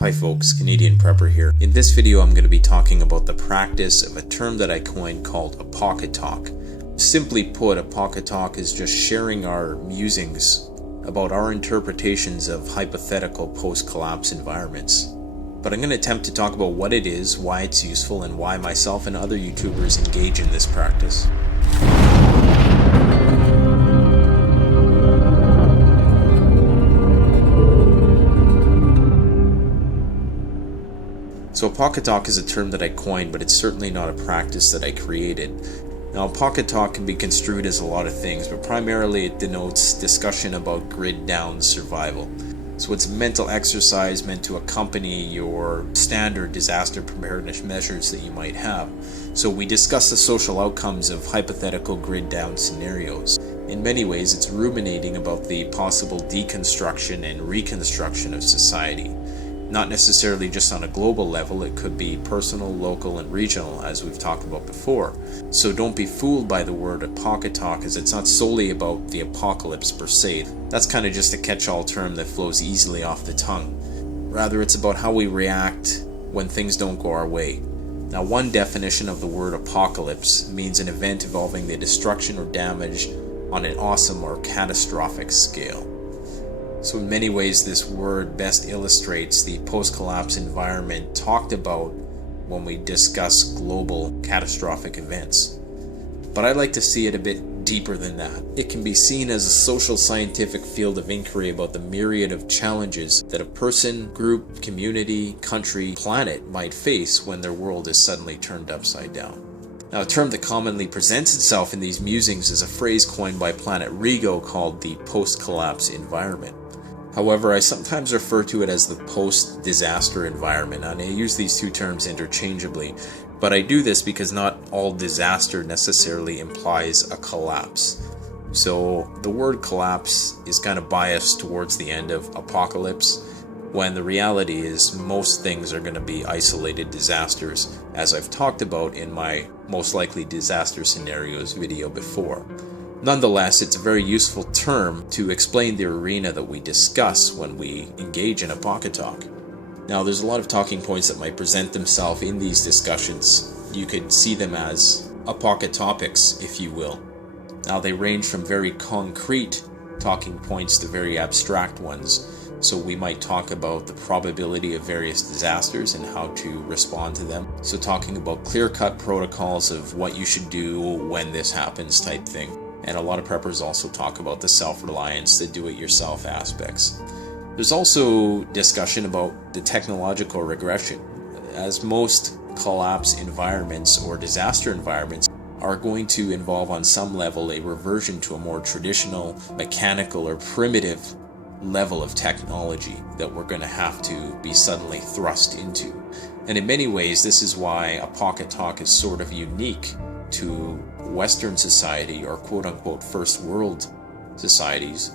Hi folks, Canadian Prepper here. In this video I'm going to be talking about the practice of a term that I coined called Apocatalk. Simply put, Apocatalk is just sharing our musings about our interpretations of hypothetical post-collapse environments. But I'm going to attempt to talk about what it is, why it's useful, and why myself and other YouTubers engage in this practice. So Apocatalk is a term that I coined, but it's certainly not a practice that I created. Now, Apocatalk can be construed as a lot of things, but primarily it denotes discussion about grid-down survival. So it's a mental exercise meant to accompany your standard disaster preparedness measures that you might have. So we discuss the social outcomes of hypothetical grid-down scenarios. In many ways, it's ruminating about the possible deconstruction and reconstruction of society. Not necessarily just on a global level, it could be personal, local, and regional, as we've talked about before. So don't be fooled by the word Apocatalk, as it's not solely about the apocalypse per se. That's kind of just a catch-all term that flows easily off the tongue. Rather, it's about how we react when things don't go our way. Now, one definition of the word apocalypse means an event involving the destruction or damage on an awesome or catastrophic scale. So in many ways, this word best illustrates the post-collapse environment talked about when we discuss global catastrophic events. But I like to see it a bit deeper than that. It can be seen as a social scientific field of inquiry about the myriad of challenges that a person, group, community, country, planet might face when their world is suddenly turned upside down. Now, a term that commonly presents itself in these musings is a phrase coined by Planet Rego called the post-collapse environment. However, I sometimes refer to it as the post-disaster environment, and I use these two terms interchangeably, but I do this because not all disaster necessarily implies a collapse. So the word collapse is kind of biased towards the end of apocalypse, when the reality is most things are going to be isolated disasters, as I've talked about in my most likely disaster scenarios video before. Nonetheless, it's a very useful term to explain the arena that we discuss when we engage in Apocatalk. Now, there's a lot of talking points that might present themselves in these discussions. You could see them as Apocatopics, if you will. Now, they range from very concrete talking points to very abstract ones. So we might talk about the probability of various disasters and how to respond to them. So talking about clear-cut protocols of what you should do when this happens type thing. And a lot of preppers also talk about the self-reliance, the do-it-yourself aspects. There's also discussion about the technological regression, as most collapse environments or disaster environments are going to involve on some level a reversion to a more traditional, mechanical, or primitive level of technology that we're going to have to be suddenly thrust into. And in many ways, this is why Apocatalk is sort of unique to Western society, or quote-unquote first world societies,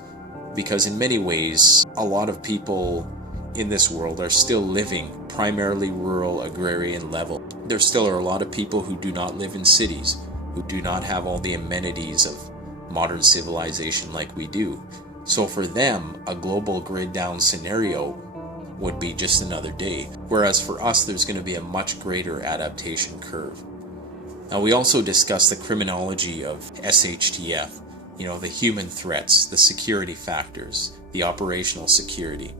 because in many ways a lot of people in this world are still living primarily rural, agrarian level. There still are a lot of people who do not live in cities, who do not have all the amenities of modern civilization like we do. So for them, a global grid down scenario would be just another day, whereas for us there's going to be a much greater adaptation curve. Now, we also discussed the criminology of Shtf, the human threats, the security factors, the operational security.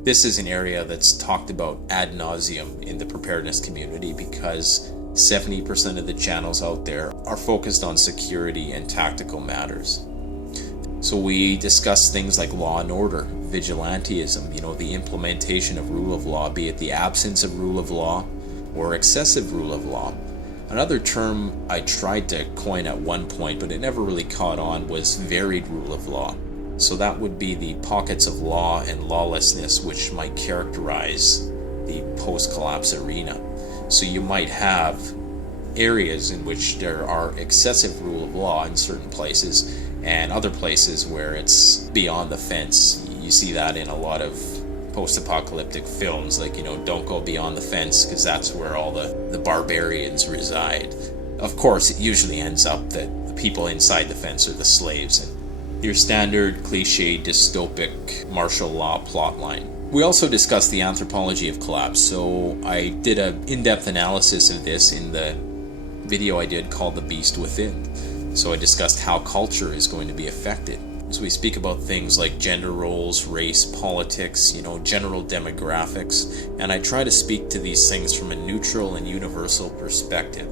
This is an area that's talked about ad nauseum in the preparedness community because 70% of the channels out there are focused on security and tactical matters. So we discussed things like law and order, vigilantism, the implementation of rule of law, be it the absence of rule of law or excessive rule of law. Another term I tried to coin at one point, but it never really caught on, was varied rule of law. So that would be the pockets of law and lawlessness which might characterize the post-collapse arena. So you might have areas in which there are excessive rule of law in certain places, and other places where it's beyond the fence. You see that in a lot of post-apocalyptic films, like, don't go beyond the fence because that's where all the barbarians reside. Of course, it usually ends up that the people inside the fence are the slaves, and your standard cliche dystopic martial law plotline. We also discussed the Anthropology of Collapse, so I did an in-depth analysis of this in the video I did called The Beast Within. So I discussed how culture is going to be affected. So we speak about things like gender roles, race, politics, general demographics, and I try to speak to these things from a neutral and universal perspective.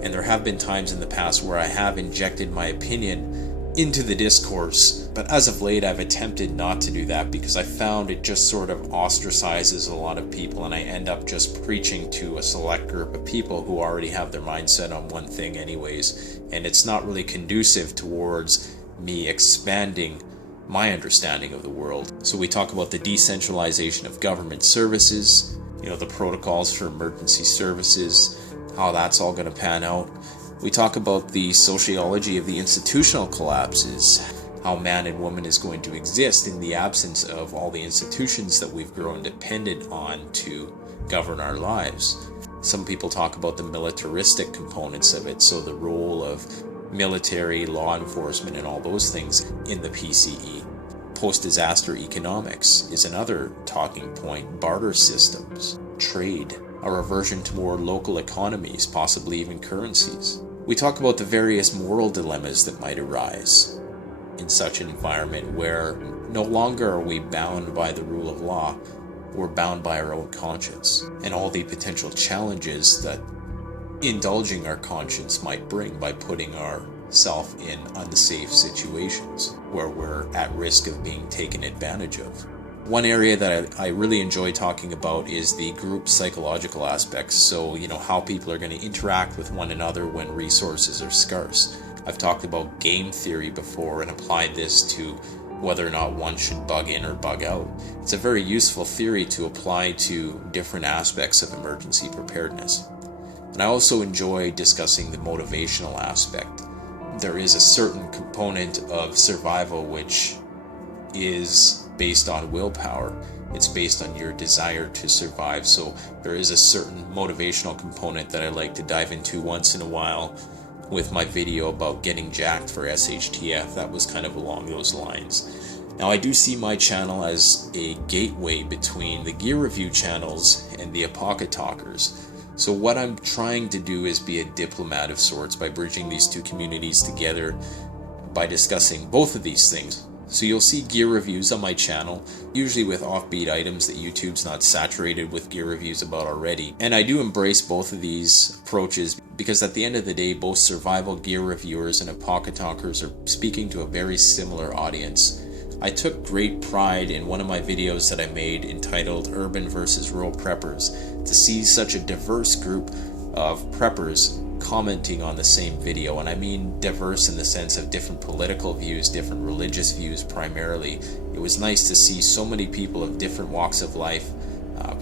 And there have been times in the past where I have injected my opinion into the discourse, but as of late I've attempted not to do that because I found it just sort of ostracizes a lot of people, and I end up just preaching to a select group of people who already have their mindset on one thing anyways, and it's not really conducive towards me expanding my understanding of the world. So we talk about the decentralization of government services, the protocols for emergency services, how that's all going to pan out. We talk about the sociology of the institutional collapses, how man and woman is going to exist in the absence of all the institutions that we've grown dependent on to govern our lives. Some people talk about the militaristic components of it, so the role of military, law enforcement, and all those things in the PCE. Post-disaster economics is another talking point, barter systems, trade, a reversion to more local economies, possibly even currencies. We talk about the various moral dilemmas that might arise in such an environment where no longer are we bound by the rule of law, we're bound by our own conscience, and all the potential challenges that indulging our conscience might bring by putting ourselves in unsafe situations where we're at risk of being taken advantage of. One area that I really enjoy talking about is the group psychological aspects. So, how people are going to interact with one another when resources are scarce. I've talked about game theory before and applied this to whether or not one should bug in or bug out. It's a very useful theory to apply to different aspects of emergency preparedness. And I also enjoy discussing the motivational aspect. There is a certain component of survival which is based on willpower. It's based on your desire to survive. So there is a certain motivational component that I like to dive into once in a while with my video about getting jacked for SHTF. That was kind of along those lines. Now I do see my channel as a gateway between the gear review channels and the Apocatalkers. So what I'm trying to do is be a diplomat of sorts by bridging these two communities together by discussing both of these things. So you'll see gear reviews on my channel, usually with offbeat items that YouTube's not saturated with gear reviews about already. And I do embrace both of these approaches because at the end of the day, both survival gear reviewers and Apocatalkers are speaking to a very similar audience. I took great pride in one of my videos that I made entitled Urban versus Rural Preppers to see such a diverse group of preppers commenting on the same video, and I mean diverse in the sense of different political views, different religious views primarily. It was nice to see so many people of different walks of life,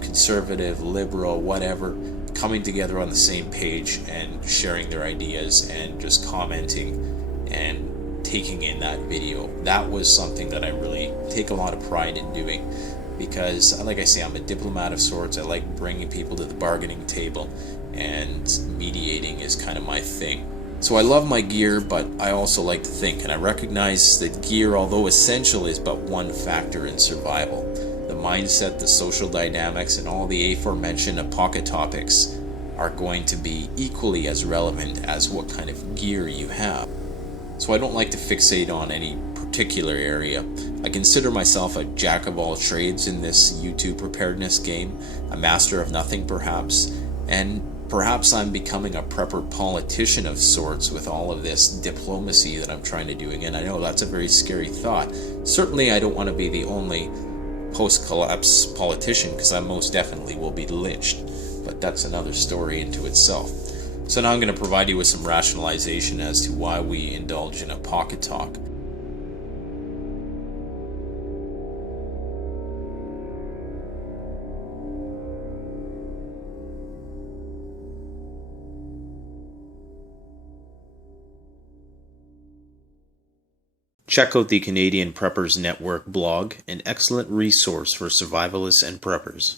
conservative, liberal, whatever, coming together on the same page and sharing their ideas and just commenting and taking in that video. That was something that I really take a lot of pride in doing because, like I say, I'm a diplomat of sorts. I like bringing people to the bargaining table, and mediating is kind of my thing. So I love my gear, but I also like to think, and I recognize that gear, although essential, is but one factor in survival. The mindset, the social dynamics, and all the aforementioned Apocatalk topics are going to be equally as relevant as what kind of gear you have. So I don't like to fixate on any particular area. I consider myself a jack of all trades in this YouTube preparedness game, a master of nothing perhaps, and perhaps I'm becoming a prepper politician of sorts with all of this diplomacy that I'm trying to do. Again, I know that's a very scary thought. Certainly I don't want to be the only post-collapse politician because I most definitely will be lynched, but that's another story into itself. So now I'm going to provide you with some rationalization as to why we indulge in Apocatalk. Check out the Canadian Preppers Network blog, an excellent resource for survivalists and preppers.